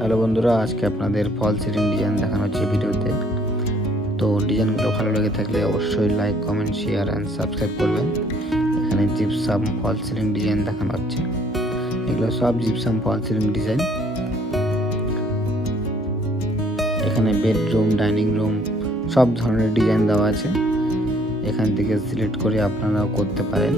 Hello বন্ধুরা, আজকে আপনাদের ফল সিলিং ডিজাইন দেখানো হচ্ছে ভিডিওতে। তো ডিজাইনগুলো ভালো লেগে থাকলে অবশ্যই like, comment, share and subscribe করবেন। এখানে জিপসাম ফল সিলিং ডিজাইন দেখানো হচ্ছে। এগুলো সব জিপসাম ফল সিলিং ডিজাইন। এখানে বেডরুম, ডাইনিং রুম সব ধরনের ডিজাইন দেওয়া আছে। এখান থেকে সিলেক্ট করে আপনারাও করতে পারেন।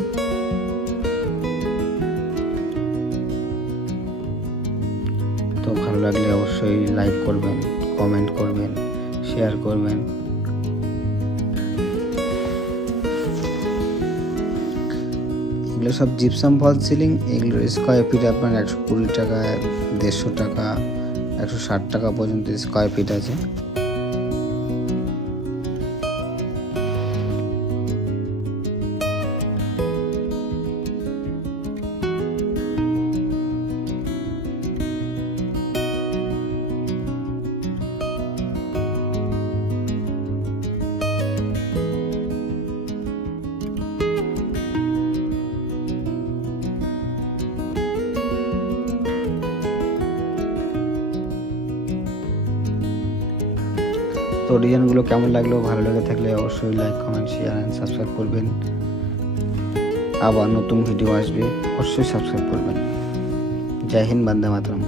তো ভালো লাগলে অবশ্যই লাইক করবেন, কমেন্ট করবেন, শেয়ার করবেন। এগুলো সব জিপসাম ফল সিলিং। এগুলোর স্কোয়ার ফিট আপনার 120 টাকা, 150 টাকা, 160 টাকা পর্যন্ত স্কোয়ার ফিট আছে। তো ডিজাইনগুলো কেমন লাগলো, ভালো লেগে থাকলে অবশ্যই like, comment, share and subscribe করবেন। আবার নতুন ভিডিও আসবে, অবশ্যই সাবস্ক্রাইব করবেন। জয় হিন্দ, বন্দে মাতরম।